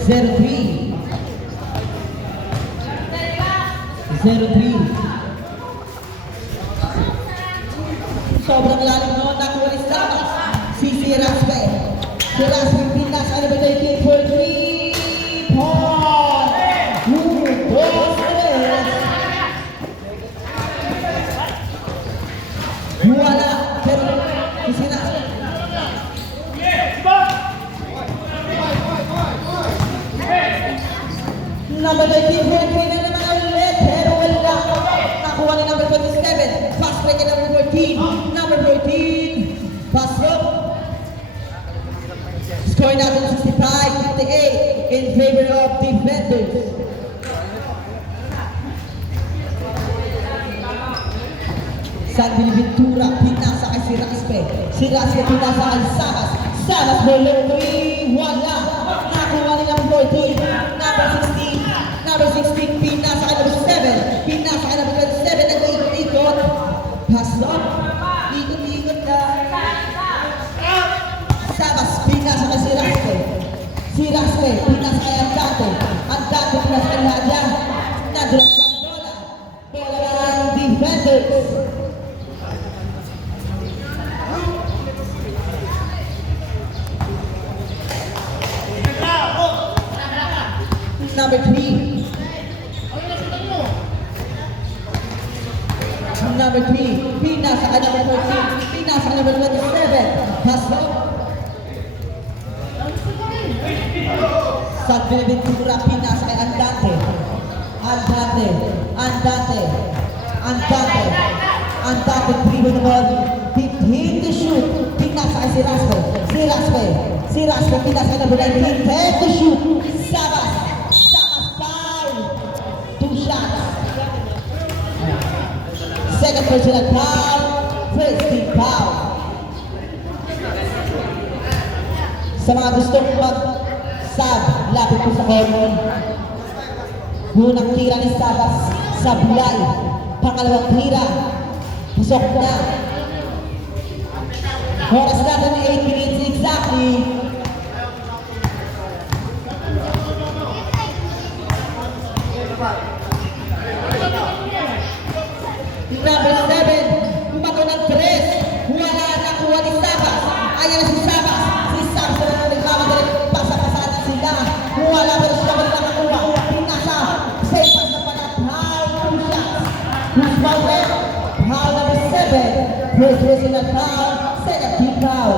0-3. 0-3. Sobrang lalim noon, nakuha ni Sabas. Si Raspe. Si Raspe pindas, ano ba tayo team for 3 point? 2, 2, 3. Wala. Pero, si Raspe. Number 19, na naman ulit. Pero wala. Nakuha ni number 27. Pass break kay number 14. Number 14. Pass up. Score natin 65-58 in favor of defenders. San Biniventura, pinasa kay si Raspe. Si Raspe pinasa kay Sabas. Sabas below 3. Wala. Nakuha ni number 14. Number 16. Number 16, pinasa kay number 7. Pinasa kay number 27. Nag-ikot-ikot. Pass up. Ikot-ikot na. Sabas, pinasa kay si Raspe. Si Raspe, pinasa kay Andante. Andante, pinasa kay Nadia. Nadia, bola. Bola ng defenders. Number 3. Number 3. Pinasa kay number 14. Pinasa kay number 27. Pass up. San Biniventura, pinasa kay Andante. Andante. Andante. Andante. Andante. Dribble the ball. Hit to shoot. Pinasa kay si Raspe. Si Raspe. Si Raspe. Pinasa kay number 19. Hit to shoot. Sabas. Second personal foul, first team foul. Sa mga gustong mag-sub, lapit po sa corner. Unang tira ni Sabas, sablay. Pangalawang tira, pusok na. Oras natin 8 minutes exactly. Number 7, bumato ng 3. Wala, nakuha ni Sabas. Ayan na si Sabas. Si Sabas na nagkakalit. Pasa-pasada sila. Wala pero siya ba nakakuha. Pinasa. Safe pass na panat. How? 2 shots. Who's foul left? Foul number 7. First personal foul. Second team foul.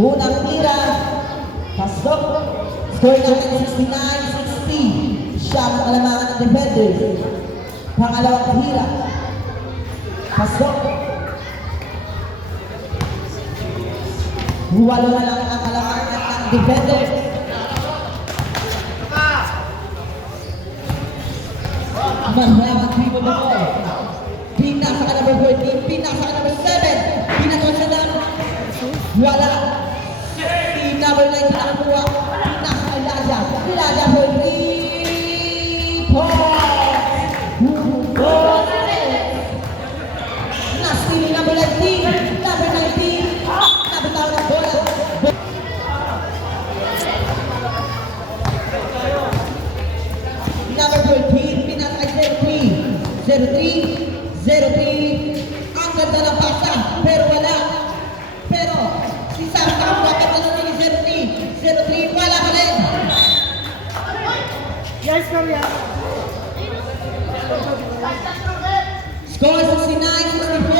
Unang tira. Pasok. Score natin 69-60. Siya ang kalamangan ng defenders. Pangalawang tira. Pasok. Walo na lang ang kalamangan ng defenders. Mahabang dribble the ball. Pinasa ka number 14. Pinasa ka number 7. Pinatuan siya lang. Wala. Si number 9 nakakuha. Pinasa ka Laja. Laja for 3. Nasty number 19, number 19, nabitaw ng bola. Number 14, pinasa kay 03, 03, ang ganda ng pasa, pero wala. Pero, si Sam nakakuha ka pala ni 03, wala pa rin. Yes, Maria. Score 69-64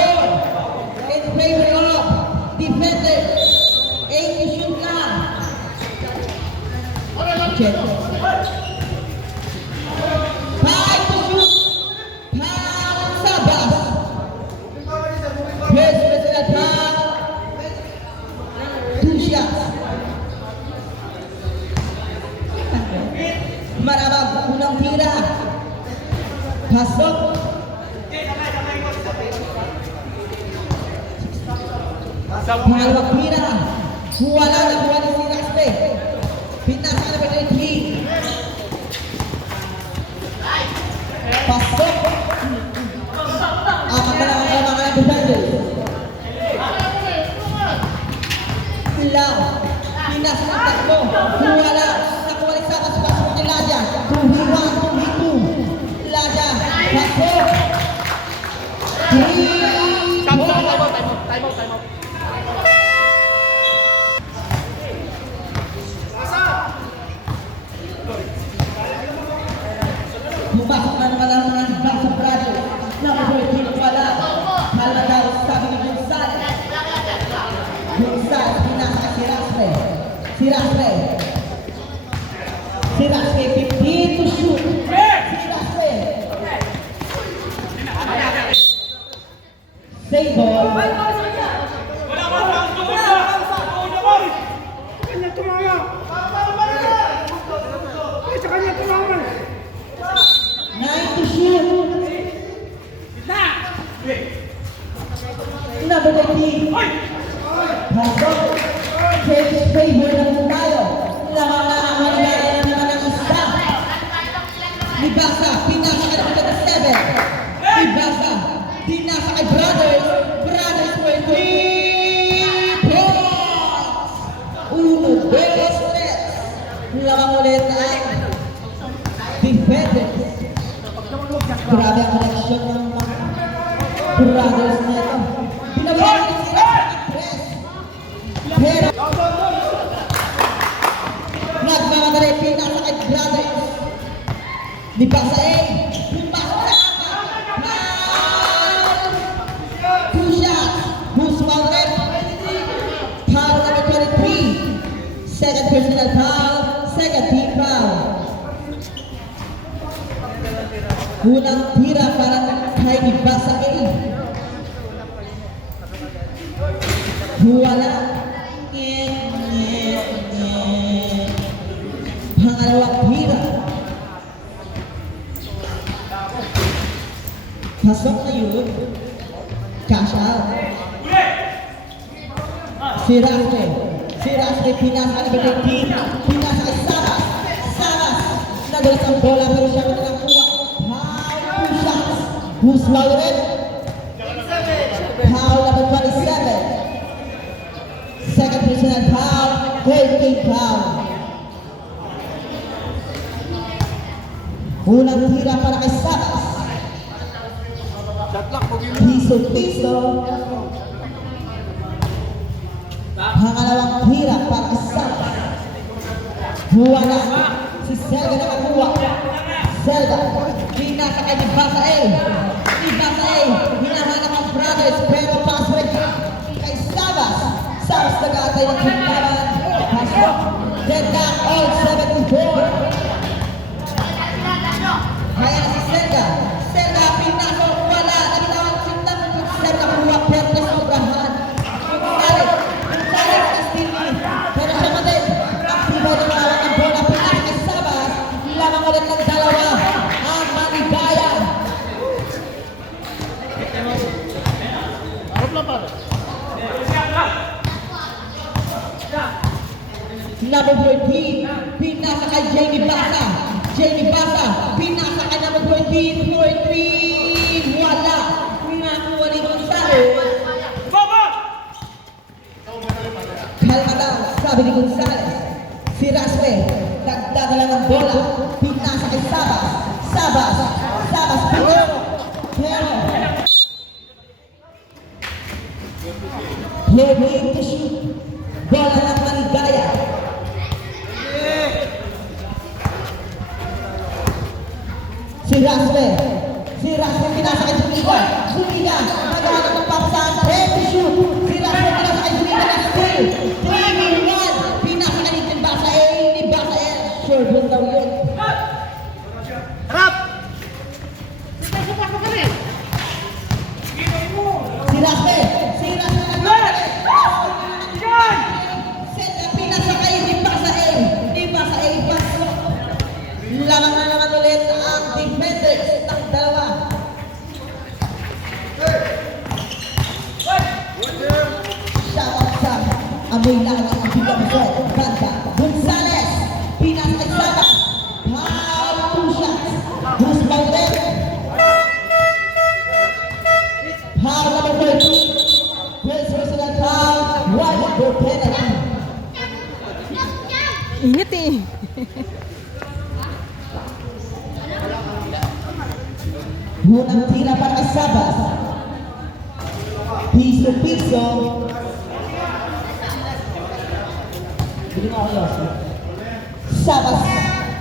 in favor of defenders. 8 shoot lang. Check. 5 to shoot. Foul Sabas. First personal foul. 2 shots. Marabag unang tira. Pasok. Pangalawang tira. Wala na buwan ni si Raspe. Pinasa na ba na 3. Pasok. Apat na lang ang kalamangan ng defenders. Sila. Pinas ng takbo. Wala. Nakuha ni Sabas. Pasok ni Laja. 2v1, 2v2. Laja. Pasok. 3. Time out. Pumasok na naman ang mga Basa Brothers. Number 13 pala. Haladaw, sabi ni Gonzales. Gonzales, pinasa si Raspe. Si Raspe, 15 to shoot. Si Raspe. Save ball. Sa kanya tumama. 9 to shoot. Number 19. Pasok. Change favor naman tayo. Nakakakagaya na naman ang isa. Libasa, pinasa ka naman sa 7. Libasa, pinasa kay Brothers. Brothers for 3 points. 1, 2, 3. Lamang ulit ang defenders. Grabe ang reaksyon ng mga Brothers na ito. Pinabayan ni sila sa press. Pero nagmamadali, pinasa kay Brothers. Libasa A. Pumasok sa kapa. Two shots. Who's foul red? Foul number 23. Second personal foul. Second team foul. Unang tira para kay Libasa A. Wala. Pangalawang tira. Pasok na yun. Cash out. Si Raspe pinasa ka na team. Pinasa kay Sabas. Nagulat ang bola pero siya ko nalang kuha. Foul, 2 shots. Who's foul red? Foul number 27. Second personal foul. Third team foul. Unang tira para kay Sabas. Piso. Pangalawang tira para kay Sabas. Wala. Si Selga nakakuha. Selga. Pinasa kay Libasa A. Hinahanap ang Brothers pero pass break kay Sabas. Sabas nag-aatay ng kintaban. Pasok. Then back all 74. Kaya na si Selga. Pinasok. Wala. Nagitawang sinta ng Selga kuha pero nasobrahan. Gonzales Castilli. Pero siya pa din. Aktibo ng tawag ng bola. Pinasa kay Sabas. Lamang ulit ng dalawa. Ang Maligaya. Number 14, pinasa kay Jamie Basa. Pinasa kay number 14 for 3. Wala. Nakuha ni Gonzales. Kalma lang, sabi ni Gonzales. Si Raspe, nagdadala ng bola. Pinasa kay Sabas, pero heavy to shoot. Bola ng Maligaya. Si Raspe pinasa kay Zuniga. Naghahanap ng papasahan. Heavy shoot. Si Raspe pinasa kay Zuniga na steal. 3-1. Pinasa kay Libasa A. Sure, doon daw yun. Harap! Si Raspe naghahanap. Selga pinasa kay Libasa A. Pasok. Lamang na naman ulit ang defenders ng dalawa. Sa amoy lang ang bigla mo sa banda. Gonzales, pinasa kay Sabas. Foul, 2 shots. Who's foul red? Foul number 13. First personal foul, 1 for penalty. Init eh. Unang tira para kay Sabas. Piso. Bili mo ako yun. Sabas.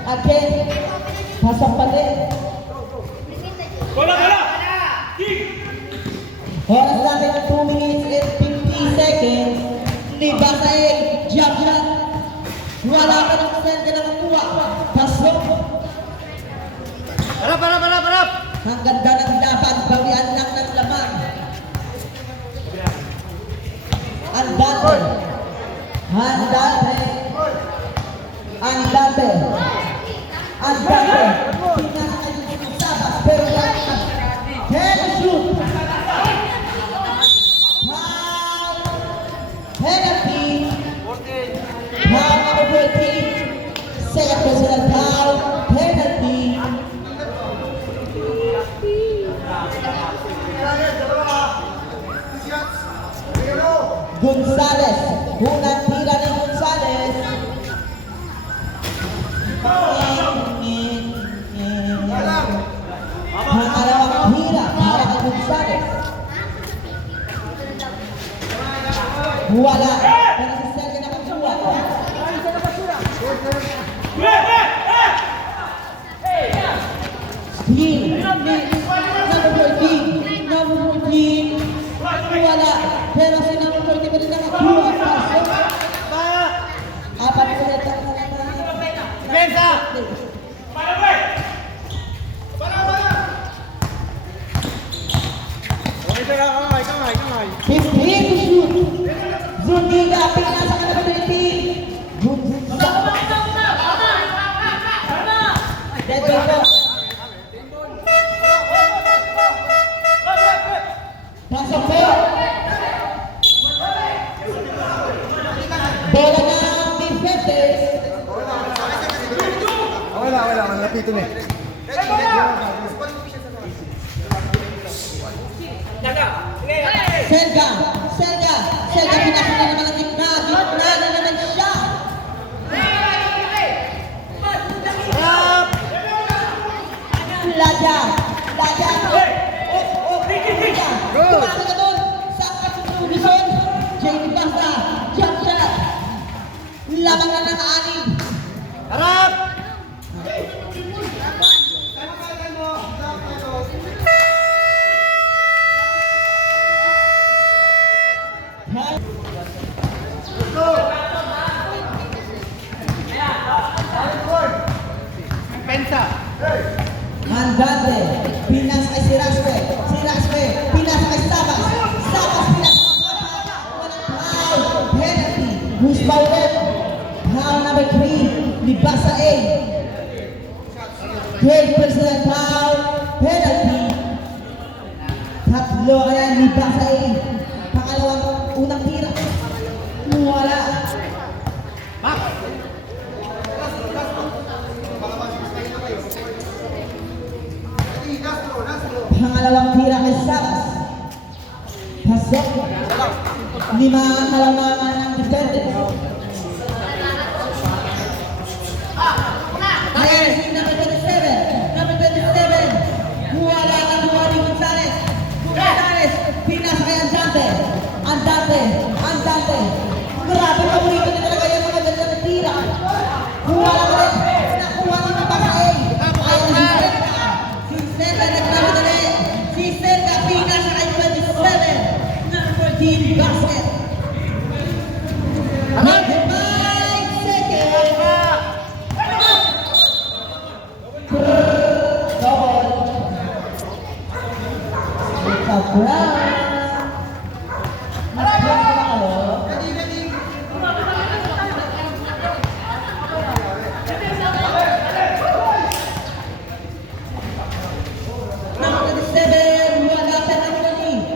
Again. Pasang palit. Bola! Oras natin 2 minutes and 50 seconds. Libasain. Jump shot. Wala ka ng send ka na makuha. Pasok. Harap! Ang ganda ng dapat. Bawian lang ng laman. Andante. Pinaka kayo ng Sabas. Pero yan. Head shoot. Foul. Penalty. Foul number 14. Second personal foul. Penalty. Gonzales. Unang tira ni Gonzales. Pangalawang tira para kay Gonzales. Wala. Pero si Sergio nakakuha. Steal. Number 14. Wala. Pero si number 14 pa rin nakakuha. Apat ko na ito. Pensa! 15 to shoot. Zuniga, pinasa ka na 15. Dead ball po. Pasok po. Bola ng defenders. Wala. Napito na eh. Selga, pinasa na naman ang gitna na naman siya. Laja. Tumasa ka doon. Sakat sa Luzon. Jamie Basta, jump shot. Lamang na naka-anin. Harap! Pensa! Andante, pinasa kay si Raspe, pinasa kay Sabas, pinasa walang foul, penalty, who's fouled? Foul number 3, Libasa A. Third personal foul, penalty. Tatlo kaya Libasa A. Pangalawang unang tira. Wala. Pangalawang tira kay Sabas. Pasok. 5 halamangan ng defenders. Ayan, si number 27. Wala ka buha ni Gonzales. Pinasa kay Andante. Grabe, paborito na talaga yung mga ganda na tira. Wala ka rin. Nakuha ni Libasa A. Ayan, si Serga nagkamadali. Si Serga pinasa kay 27. Number 14 basket. 95 seconds. Double. Brown. Number 7, wala sa number 8.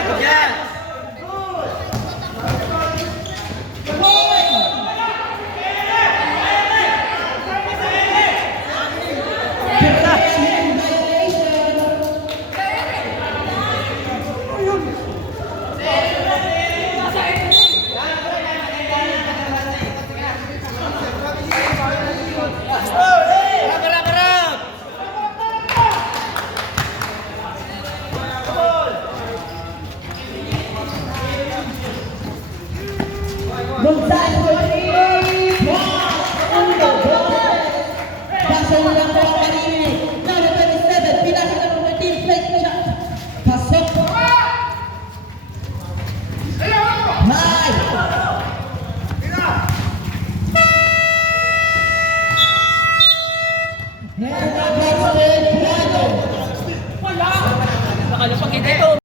Good yan!